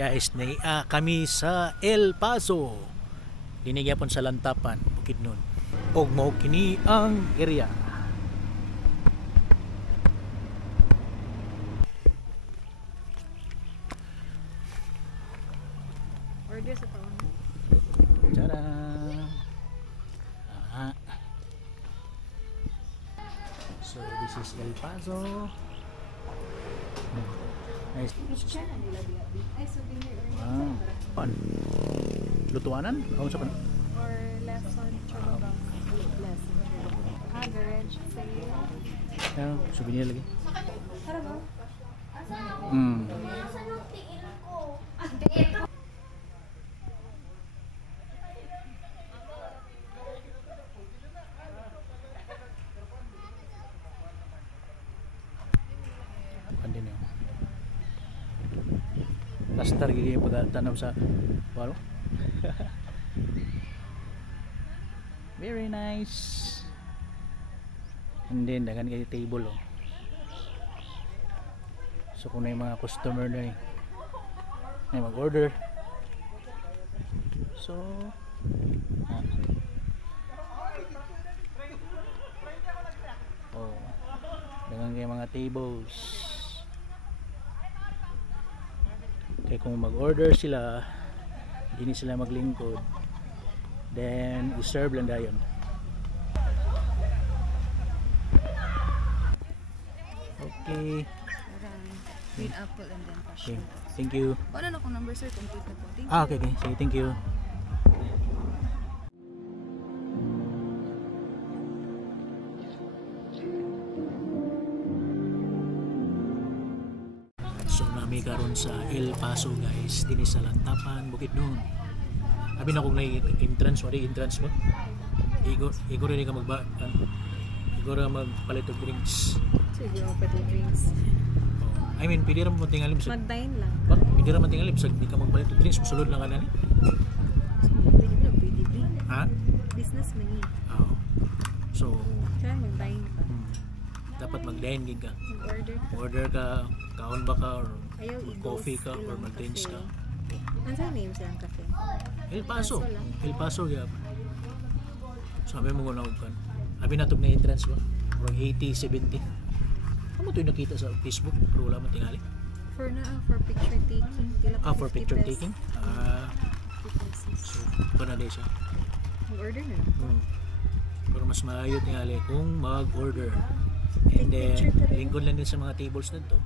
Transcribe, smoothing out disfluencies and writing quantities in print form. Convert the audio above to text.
Guys, kami sa El Paso. Dinigyapon sa Lantapan, Bukidnon. Og mao kini ang area. Order sa taon. Tada! So this is El Paso. Nice. Ay, souvenir Wow. Pan. Lutuanan? Ako sa pan. or lesson travel. Lesson travel. Garage sale. Yeah, souvenir lagi. Tara ba? Andin yun. Lastar gigi yung pagtanaw sa walo. Very nice. And then dagan kayo table oh. So kung na yung mga customer na may mag-order. So oh, dagan kayo mga tables. Kaya kung mag-order sila, hindi sila maglingkod, then i-serve lang dayon. Okay. Green apple and then Okay. passion. Thank you. Wala na akong number sir, complete na po. Thank you. Okay, okay. Sige, thank you. So nami karon sa El Paso guys, dinhi sa Lantapan, Bukidnon. Abi na kung na entrance, wala entrance ba? Igo rin ka Igo rin magpalit og drinks. Siguro pa the drinks. I mean, pwede rin mo tingalib sa Mag-dine lang. pwede rin mo tingalib sa di ka magpalit og drinks, sulod lang ka na ni. Pwede na, pwede din. Ha? Business man yun. Oh. So, Kaya mag-dine ka. dapat mag-dine gig ka. Mag-order ka. Order ka, kaon ba ka, or Ayaw i-ghost coffee ka, or ilang mag-drinks cafe. ka. Ano sa name silang cafe? El Paso. Paso lang. El Paso gyud. Sabi mo na kan. Abi natog na entrance ba? Murag 80, 70. Amo to yung nakita sa Facebook, pero wala man tingali. For picture taking. Pila pa, For 50 picture pesos. taking. 50 pesos. So para na siya. Mag-order na lang. Pero mas maayo tingali kung mag-order. And Take then picture talaga. lingkod lang din sa mga tables na to.